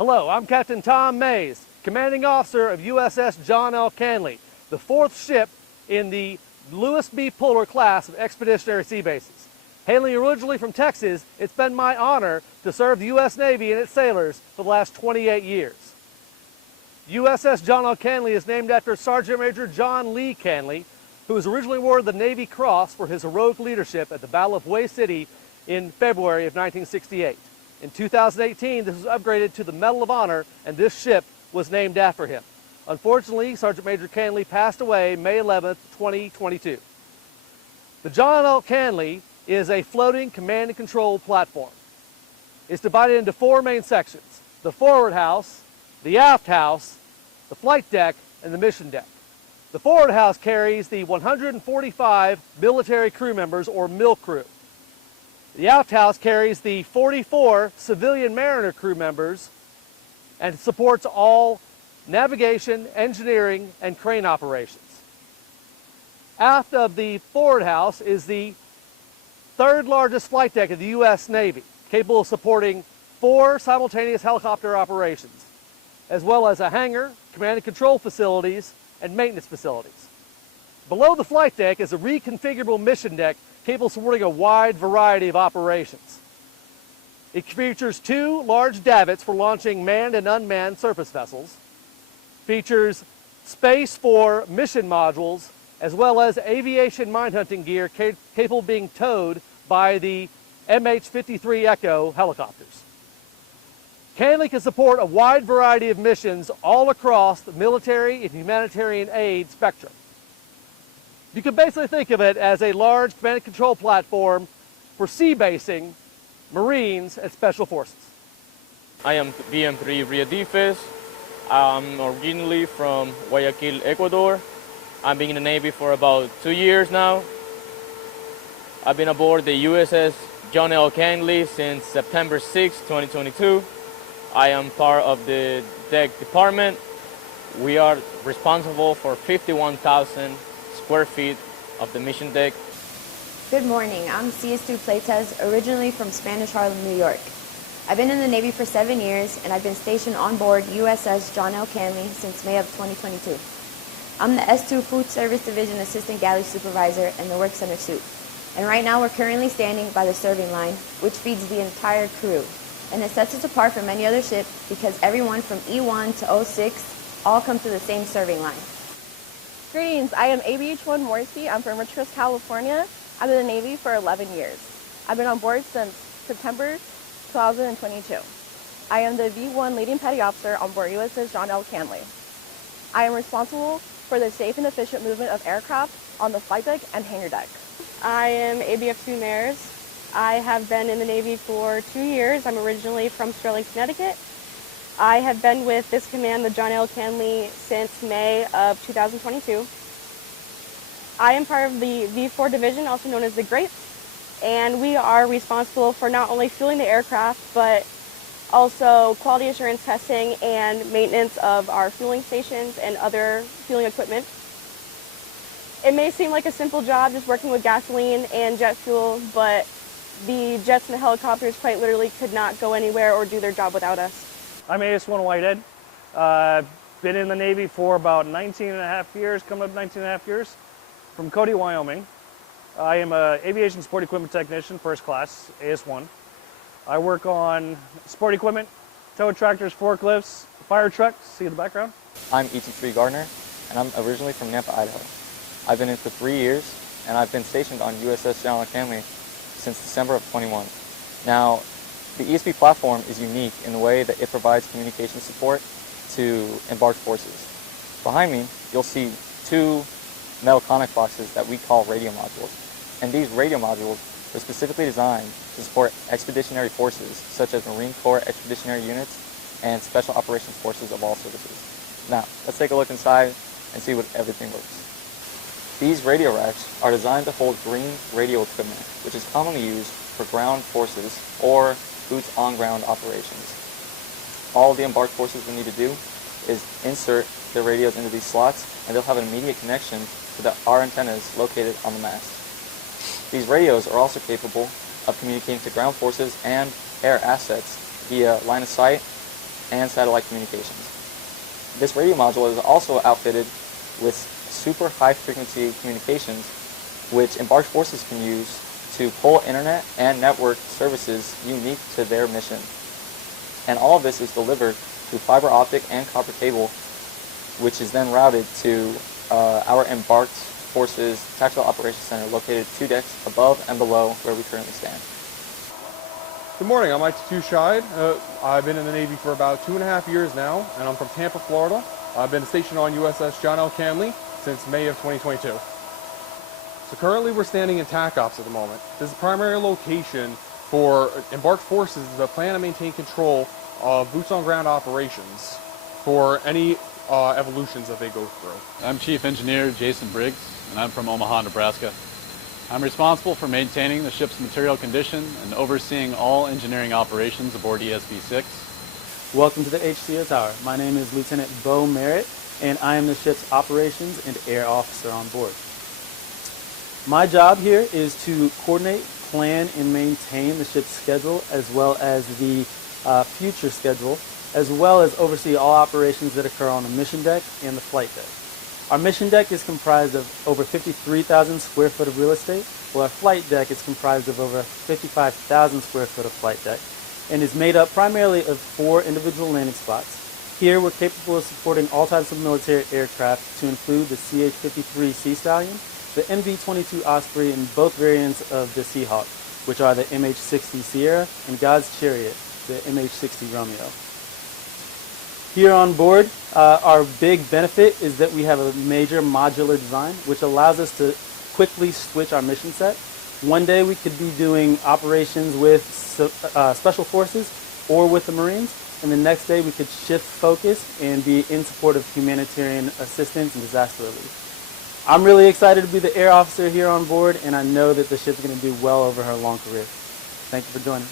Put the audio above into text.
Hello, I'm Captain Tom Mays, Commanding Officer of USS John L. Canley, the fourth ship in the Lewis B. Puller class of Expeditionary Sea Bases. Hailing originally from Texas, it's been my honor to serve the U.S. Navy and its sailors for the last 28 years. USS John L. Canley is named after Sergeant Major John Lee Canley, who was originally awarded the Navy Cross for his heroic leadership at the Battle of Hue City in February of 1968. In 2018, this was upgraded to the Medal of Honor, and this ship was named after him. Unfortunately, Sergeant Major Canley passed away May 11, 2022. The John L. Canley is a floating command and control platform. It's divided into four main sections: the forward house, the aft house, the flight deck, and the mission deck. The forward house carries the 145 military crew members, or MIL crew. The aft house carries the 44 civilian mariner crew members and supports all navigation, engineering, and crane operations. Aft of the forward house is the third largest flight deck of the U.S. Navy, capable of supporting 4 simultaneous helicopter operations, as well as a hangar, command and control facilities, and maintenance facilities. Below the flight deck is a reconfigurable mission deck capable of supporting a wide variety of operations. It features 2 large davits for launching manned and unmanned surface vessels, features space for mission modules, as well as aviation mine hunting gear capable of being towed by the MH-53 Echo helicopters. Canley can support a wide variety of missions all across the military and humanitarian aid spectrum. You can basically think of it as a large command and control platform for sea basing, Marines, and Special Forces. I am BM3 Riadifes. I'm originally from Guayaquil, Ecuador. I've been in the Navy for about 2 years now. I've been aboard the USS John L. Canley since September 6, 2022. I am part of the deck department. We are responsible for 51,000 square feet of the mission deck. Good morning, I'm CS2 Playtez, originally from Spanish Harlem, New York. I've been in the Navy for 7 years, and I've been stationed on board USS John L. Canley since May of 2022. I'm the S2 Food Service Division Assistant Galley Supervisor in the Work Center suite. And right now we're currently standing by the serving line, which feeds the entire crew. And it sets us apart from any other ship because everyone from E1 to 06 all come through the same serving line. Greetings, I am ABH1 Morrissey. I'm from Richcrest, California. I've been in the Navy for 11 years. I've been on board since September 2022. I am the V1 Leading Petty Officer on board USS John L. Canley. I am responsible for the safe and efficient movement of aircraft on the flight deck and hangar deck. I am ABF2 Mares. I have been in the Navy for 2 years. I'm originally from Sterling, Connecticut. I have been with this command, the John L. Canley, since May of 2022. I am part of the V4 division, also known as the Grape, and we are responsible for not only fueling the aircraft, but also quality assurance testing and maintenance of our fueling stations and other fueling equipment. It may seem like a simple job just working with gasoline and jet fuel, but the jets and the helicopters quite literally could not go anywhere or do their job without us. I'm AS1 Whitehead. Been in the Navy for about 19 and a half years, coming up 19 and a half years, from Cody, Wyoming. I am an aviation support equipment technician, first class, AS1. I work on sport equipment, tow tractors, forklifts, fire trucks, see in the background. I'm ET3 Gardner, and I'm originally from Nampa, Idaho. I've been in for 3 years, and I've been stationed on USS John L. Canley since December of 21. Now, the ESB platform is unique in the way that it provides communication support to embarked forces. Behind me, you'll see 2 metal conic boxes that we call radio modules. And these radio modules are specifically designed to support expeditionary forces, such as Marine Corps Expeditionary Units and Special Operations Forces of all services. Now, let's take a look inside and see what everything works. These radio racks are designed to hold green radio equipment, which is commonly used for ground forces or boots on ground operations. All the embarked forces will need to do is insert their radios into these slots, and they'll have an immediate connection to our antennas located on the mast. These radios are also capable of communicating to ground forces and air assets via line of sight and satellite communications. This radio module is also outfitted with super high-frequency communications, which embarked forces can use to pull internet and network services unique to their mission. And all of this is delivered through fiber optic and copper cable, which is then routed to our embarked forces tactical operations center located 2 decks above and below where we currently stand. Good morning, I'm IT2 Scheid. I've been in the Navy for about 2.5 years now, and I'm from Tampa, Florida. I've been stationed on USS John L. Canley since May of 2022. So currently we're standing in TAC Ops at the moment. This is the primary location for embarked forces that plan to maintain control of boots on ground operations for any evolutions that they go through. I'm Chief Engineer Jason Briggs, and I'm from Omaha, Nebraska. I'm responsible for maintaining the ship's material condition and overseeing all engineering operations aboard ESB-6. Welcome to the HCO Tower. My name is Lieutenant Bo Merritt, and I am the ship's operations and air officer on board. My job here is to coordinate, plan, and maintain the ship's schedule as well as the future schedule, as well as oversee all operations that occur on the mission deck and the flight deck. Our mission deck is comprised of over 53,000 square foot of real estate, while our flight deck is comprised of over 55,000 square foot of flight deck, and is made up primarily of 4 individual landing spots. Here we're capable of supporting all types of military aircraft to include the CH-53 Sea Stallion, the MV-22 Osprey, and both variants of the Seahawk, which are the MH-60 Sierra and God's Chariot, the MH-60 Romeo. Here on board, our big benefit is that we have a major modular design, which allows us to quickly switch our mission set. One day we could be doing operations with Special Forces or with the Marines, and the next day we could shift focus and be in support of humanitarian assistance and disaster relief. I'm really excited to be the air officer here on board, and I know that the ship's going to do well over her long career. Thank you for joining.